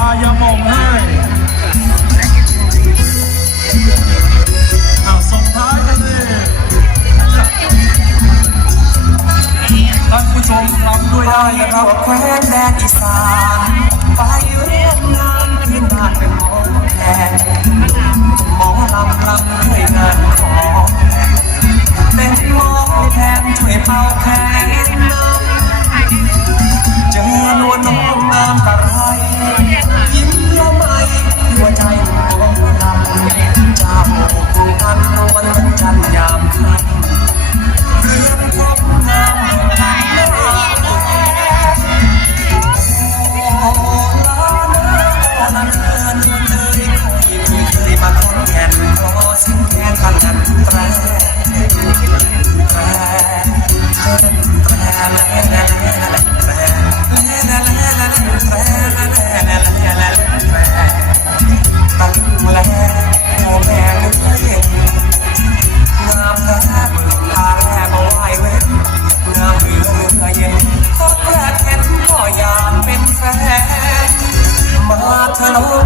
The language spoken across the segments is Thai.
ายามองให้เอาส่งท้ายกันเลยท่านผู้ชมรับด้วยได้นะครับแคว้นแดนอีสานไปเรียกงานขึ้นบ้านเป็นหมอแทนหมอลำลำด้วยงานขอเป็นหมอแทนช่วยเป่าแทน salud.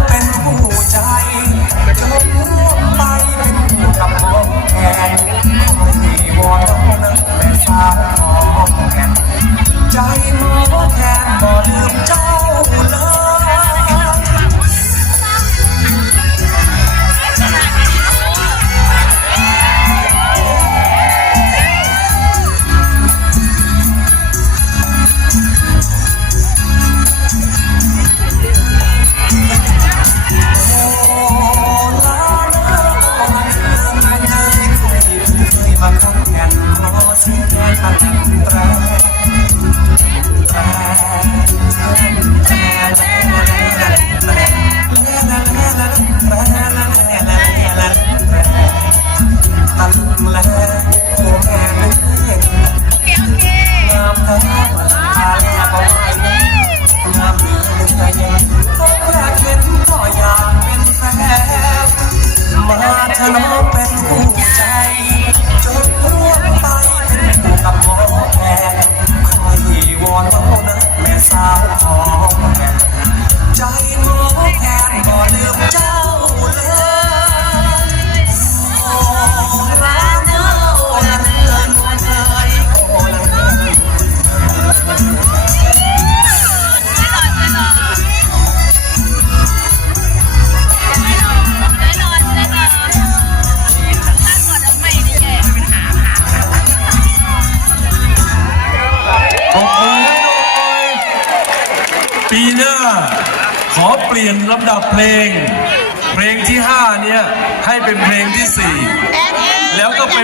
ปีหน้า ขอเปลี่ยนลำดับเพลง เพลงที่ 5 เนี่ย ให้เป็นเพลงที่ 4 แล้วก็ไป